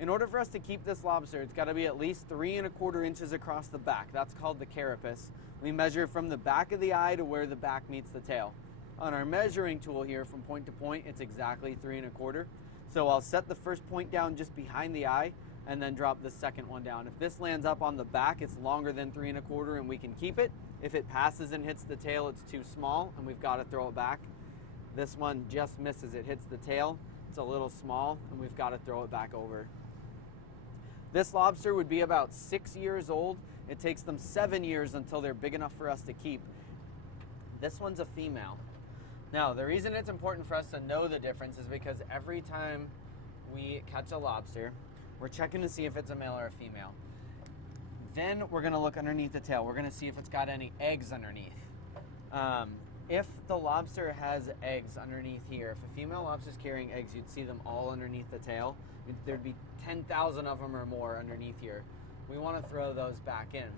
In order for us to keep this lobster, it's got to be at least 3¼ inches across the back. That's called the carapace. We measure from the back of the eye to where the back meets the tail. On our measuring tool here, from point to point, it's exactly 3¼ So I'll set the first point down just behind the eye and then drop the second one down. If this lands up on the back, it's longer than 3¼ and we can keep it. If it passes and hits the tail, it's too small and we've got to throw it back. This one just misses, it hits the tail. It's a little small and we've got to throw it back over. This lobster would be about 6 years old. It takes them 7 years until they're big enough for us to keep. This one's a female. Now, the reason it's important for us to know the difference is because every time we catch a lobster, we're checking to see if it's a male or a female. Then we're gonna look underneath the tail. We're gonna see if it's got any eggs underneath. If the lobster has eggs underneath here, if a female lobster's carrying eggs, you'd see them all underneath the tail. There'd be 10,000 of them or more underneath here. We wanna throw those back in.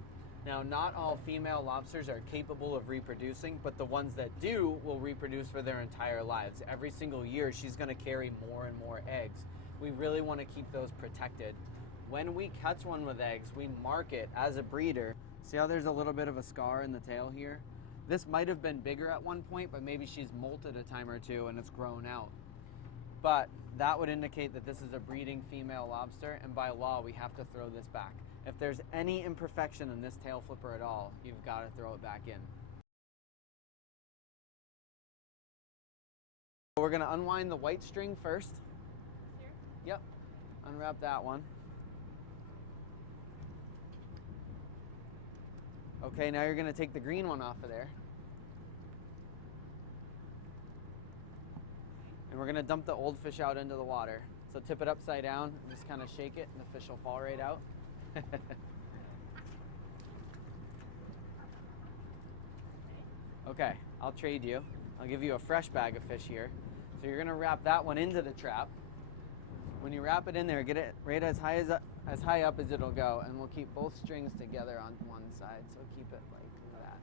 Now, not all female lobsters are capable of reproducing, but the ones that do will reproduce for their entire lives. Every single year, she's gonna carry more and more eggs. We really wanna keep those protected. When we catch one with eggs, we mark it as a breeder. See how there's a little bit of a scar in the tail here? This might have been bigger at one point, but maybe she's molted a time or two and it's grown out. But that would indicate that this is a breeding female lobster, and by law, we have to throw this back. If there's any imperfection in this tail flipper at all, you've got to throw it back in. We're going to unwind the white string first. Here? Yep. Unwrap that one. Okay, now you're going to take the green one off of there. And we're going to dump the old fish out into the water. So tip it upside down and just kind of shake it and the fish will fall right out. Okay, I'll trade you. I'll give you a fresh bag of fish here. So you're gonna wrap that one into the trap. When you wrap it in there, get it right as high up as it'll go, and we'll keep both strings together on one side. So keep it like that.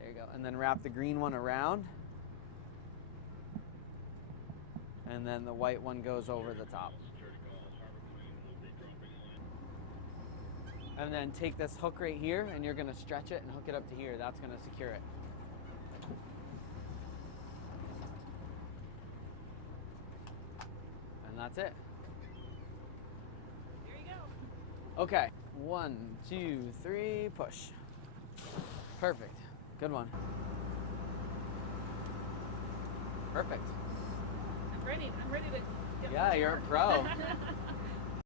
There you go. And then wrap the green one around. And then the white one goes over the top. And then take this hook right here and you're gonna stretch it and hook it up to here. That's gonna secure it. And that's it. There you go. Okay, 1, 2, 3, push. Perfect, good one. Perfect. I'm ready to get Yeah, you're a pro.